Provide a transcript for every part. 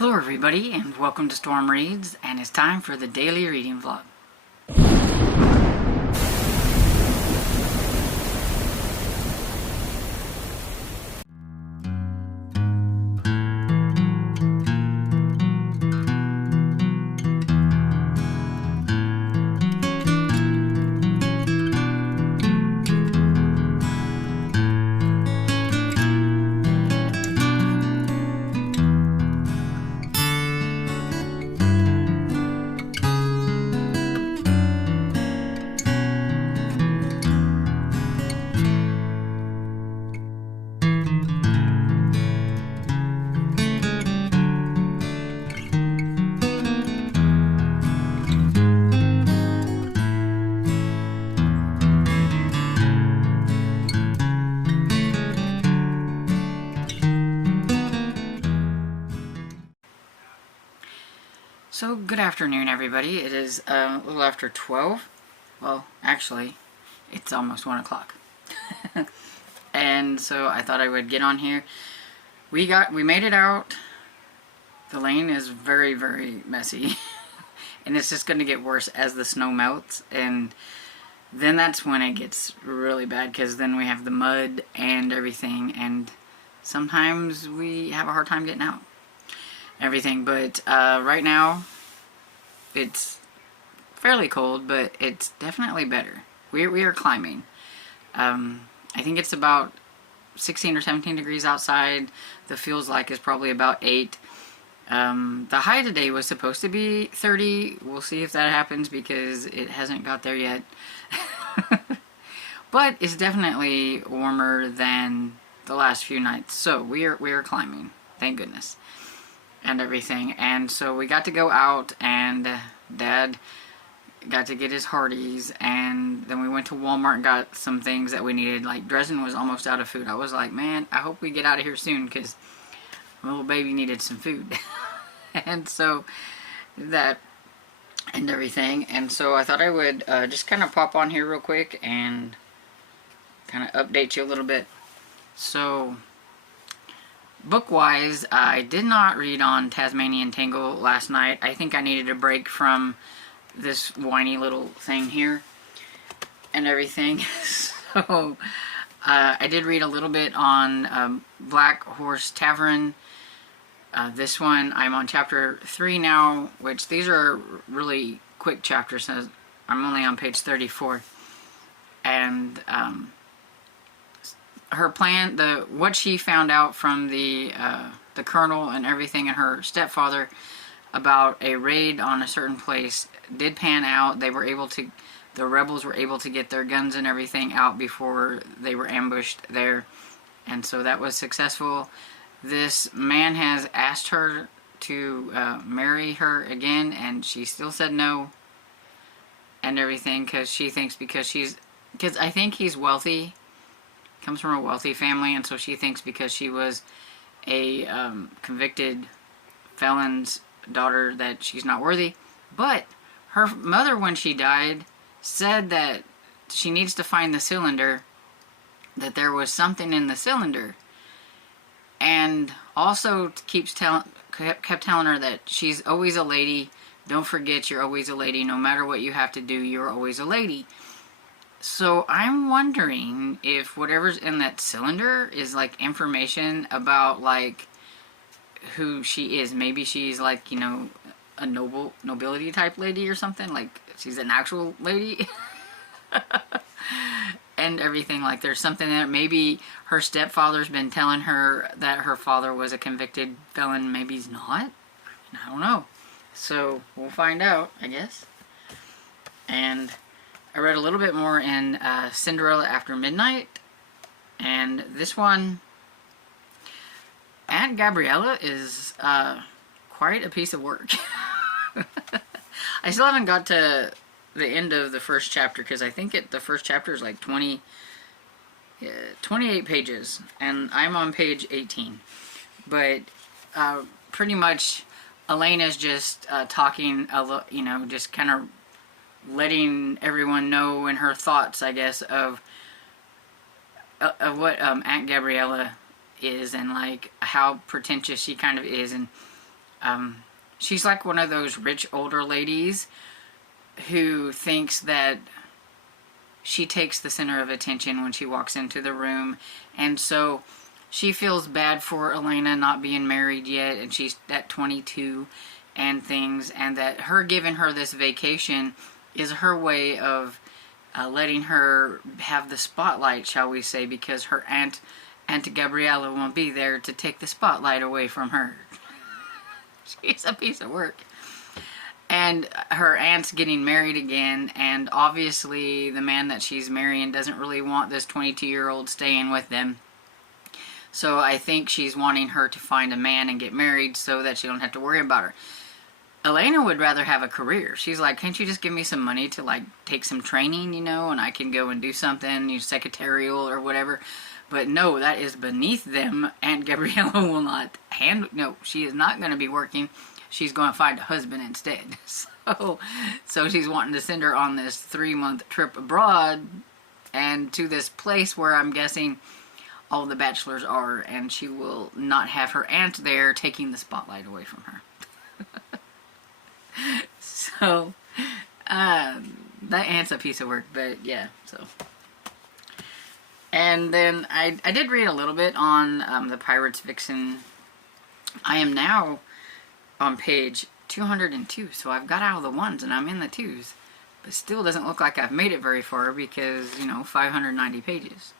Hello everybody and welcome to Storm Reads, and it's time for the daily reading vlog. So, good afternoon everybody. It is a little after 12. Well, actually, it's almost 1 o'clock. And so I thought I would get on here. We made it out. The lane is very, very messy. And it's just going to get worse as the snow melts. And then that's when it gets really bad, because then we have the mud and everything. And sometimes we have a hard time getting out. Everything, but right now it's fairly cold, but it's definitely better. We are climbing. I think it's about 16 or 17 degrees outside. The feels like is probably about 8. The high today was supposed to be 30. We'll see if that happens because it hasn't got there yet. But it's definitely warmer than the last few nights. So we are climbing. Thank goodness. And everything, and so we got to go out, and Dad got to get his Hardee's, and then we went to Walmart and got some things that we needed. Like, Dresden was almost out of food. I was like, man, I hope we get out of here soon, because my little baby needed some food. And so that and everything, and so I thought I would just kind of pop on here real quick and kind of update you a little bit. So book-wise, I did not read on Tasmanian Tangle last night. I think I needed a break from this whiny little thing here and everything. So I did read a little bit on Black Horse Tavern. This one, I'm on chapter 3 now, which these are really quick chapters. So I'm only on page 34. And her plan, what she found out from the colonel and everything, and her stepfather about a raid on a certain place did pan out. They were able to, the rebels were able to get their guns and everything out before they were ambushed there, and so that was successful. This man has asked her to marry her again, and she still said no and everything, because she thinks because I think he's wealthy, comes from a wealthy family, and so she thinks because she was a convicted felon's daughter that she's not worthy. But her mother, when she died, said that she needs to find the cylinder, that there was something in the cylinder, and also kept telling her that she's always a lady. Don't forget, you're always a lady. No matter what you have to do, you're always a lady. So I'm wondering if whatever's in that cylinder is like information about like who she is. Maybe she's like, you know, a nobility type lady or something. Like she's an actual lady. And everything, like there's something there. Maybe her stepfather's been telling her that her father was a convicted felon. Maybe he's not. I don't know. So we'll find out, I guess. And I read a little bit more in Cinderella After Midnight, and this one, Aunt Gabriella is quite a piece of work. I still haven't got to the end of the first chapter, because I think the first chapter is like 28 pages, and I'm on page 18. But pretty much Elena's just talking, you know, just kind of letting everyone know in her thoughts, I guess, of what Aunt Gabriella is, and like how pretentious she kind of is, and She's like one of those rich older ladies who thinks that she takes the center of attention when she walks into the room. And so she feels bad for Elena not being married yet, and she's at 22 and things, and that her giving her this vacation is her way of letting her have the spotlight, shall we say, because her Aunt Gabriella won't be there to take the spotlight away from her. She's a piece of work. And her aunt's getting married again, and obviously the man that she's marrying doesn't really want this 22-year-old staying with them. So I think she's wanting her to find a man and get married so that she don't have to worry about her. Elena would rather have a career. She's like, can't you just give me some money to like take some training, you know, and I can go and do something, secretarial or whatever. But no, that is beneath them. Aunt Gabriella will not handle. No, she is not going to be working. She's going to find a husband instead. So she's wanting to send her on this 3-month trip abroad and to this place where I'm guessing all the bachelors are, and she will not have her aunt there taking the spotlight away from her. So, that aunt's a piece of work, but yeah, so. And then I did read a little bit on the Pirates Vixen. I am now on page 202, so I've got out of the ones and I'm in the twos. But still doesn't look like I've made it very far because, 590 pages.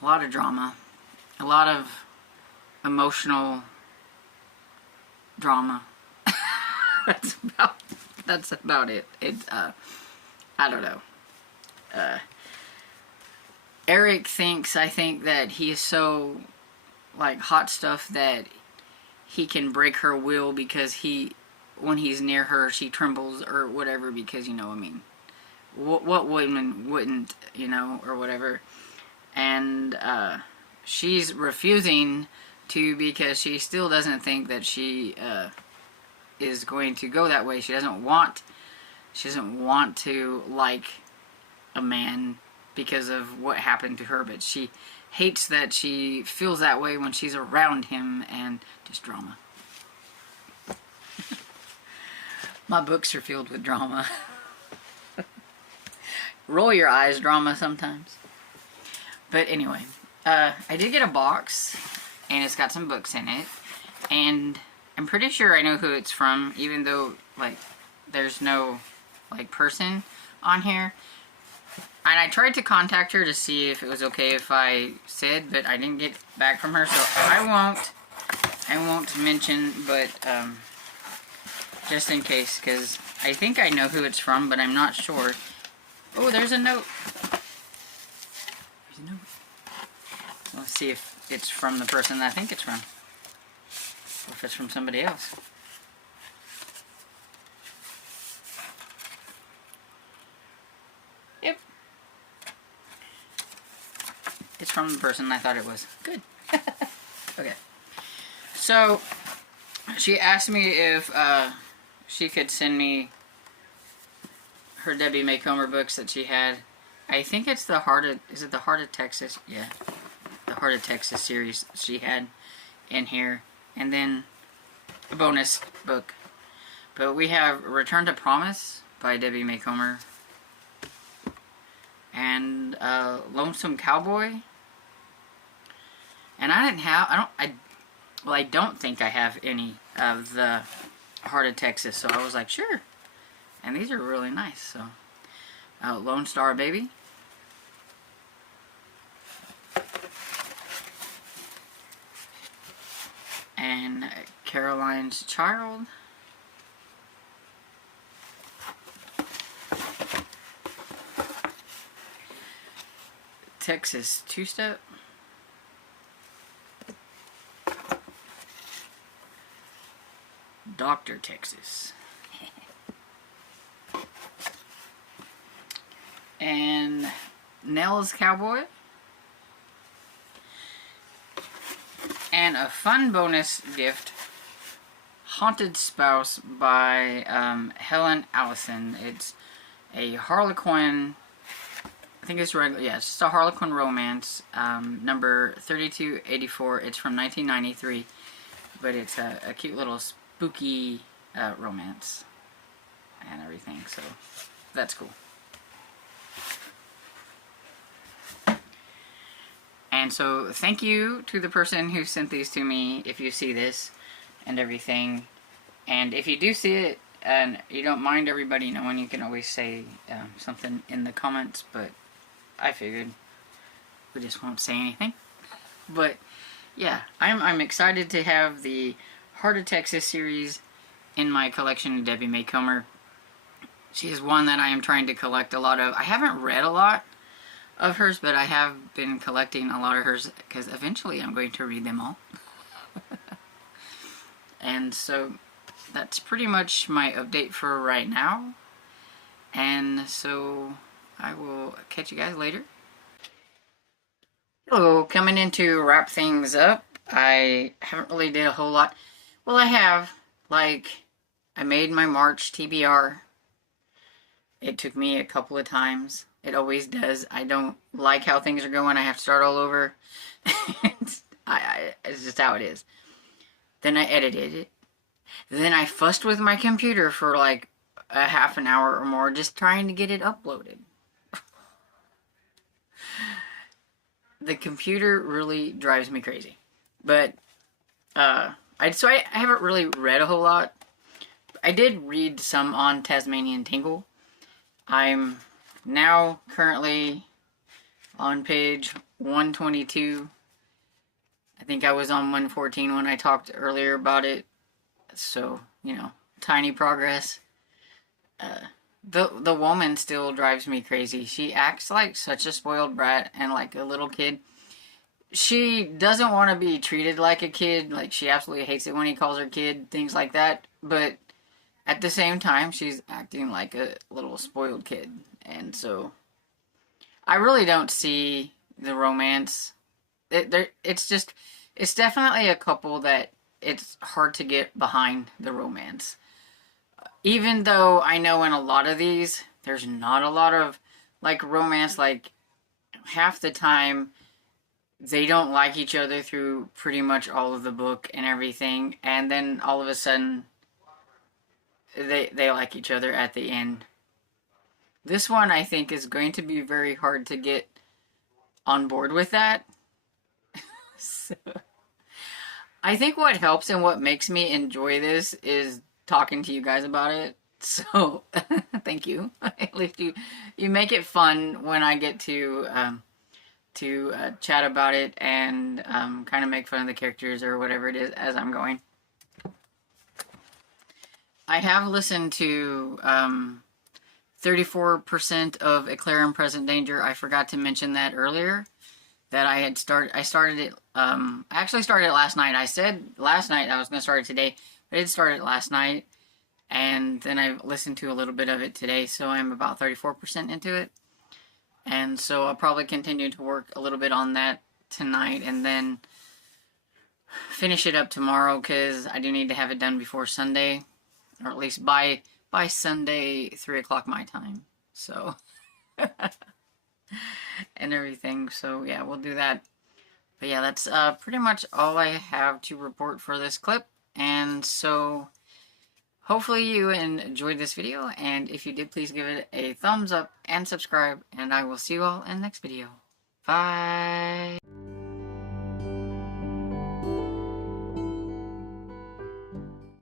A lot of drama. A lot of emotional drama. That's about it. It's, I don't know. Eric I think that he is so, like, hot stuff that he can break her will because when he's near her, she trembles or whatever because, what woman wouldn't, or whatever. And, she's refusing to because she still doesn't think that she, is going to go that way. She doesn't want to like a man because of what happened to her, but she hates that she feels that way when she's around him, and just drama. My books are filled with drama. Roll your eyes, drama sometimes. But anyway, I did get a box, and it's got some books in it, and I'm pretty sure I know who it's from, even though, like, there's no, like, person on here. And I tried to contact her to see if it was okay if I said, but I didn't get back from her, so I won't mention, but, just in case, because I think I know who it's from, but I'm not sure. Oh, there's a note. There's a note. Let's see if it's from the person that I think it's from. Or if it's from somebody else. Yep. It's from the person I thought it was. Good. Okay. So, she asked me if she could send me her Debbie May Comer books that she had. I think it's is it the Heart of Texas? Yeah. The Heart of Texas series she had in here. And then a bonus book. But we have Return to Promise by Debbie May Comer. And Lonesome Cowboy. And I don't think I have any of the Heart of Texas, so I was like, sure. And these are really nice, so. Lone Star Baby. And Caroline's Child. Texas Two-Step. Dr. Texas. And Nell's Cowboy. And a fun bonus gift, Haunted Spouse by Helen Allison. It's a Harlequin, I think it's regular, yeah, it's just a Harlequin romance, number 3284. It's from 1993. but it's a cute little spooky romance and everything, so that's cool. And so thank you to the person who sent these to me, if you see this and everything. And if you do see it and you don't mind everybody knowing, you can always say something in the comments, but I figured we just won't say anything. But yeah, I'm excited to have the Heart of Texas series in my collection of Debbie May Comer. She is one that I am trying to collect a lot of. I haven't read a lot of hers, but I have been collecting a lot of hers because eventually I'm going to read them all. And so that's pretty much my update for right now. And so I will catch you guys later. Hello, coming in to wrap things up. I haven't really did a whole lot. Well, I have. Like, I made my March TBR. It took me a couple of times. It always does. I don't like how things are going. I have to start all over. It's just how it is. Then I edited it. Then I fussed with my computer for like a half an hour or more just trying to get it uploaded. The computer really drives me crazy. But I haven't really read a whole lot. I did read some on Tasmanian Tingle. I'm now currently on page 122. I think I was on 114 when I talked earlier about it. So, you know, tiny progress. The woman still drives me crazy. She acts like such a spoiled brat and like a little kid. She doesn't want to be treated like a kid. Like, she absolutely hates it when he calls her kid, things like that. But at the same time, she's acting like a little spoiled kid. And so I really don't see the romance. It's definitely a couple that it's hard to get behind the romance. Even though I know in a lot of these, there's not a lot of, like, romance. Like, half the time, they don't like each other through pretty much all of the book and everything. And then all of a sudden, they like each other at the end. This one, I think, is going to be very hard to get on board with that. So, I think what helps and what makes me enjoy this is talking to you guys about it. So, thank you. At least you make it fun when I get to chat about it and kind of make fun of the characters or whatever it is as I'm going. I have listened to 34% of Eclair in Present Danger. I forgot to mention that earlier. That I started it, I actually started it last night. I said last night I was going to start it today, but I did start it last night. And then I listened to a little bit of it today, so I'm about 34% into it. And so I'll probably continue to work a little bit on that tonight and then finish it up tomorrow, because I do need to have it done before Sunday, or at least by Sunday, 3 o'clock my time. So, and everything. So yeah, we'll do that. But yeah, that's pretty much all I have to report for this clip. And so hopefully you enjoyed this video, and if you did, please give it a thumbs up and subscribe, and I will see you all in the next video. Bye!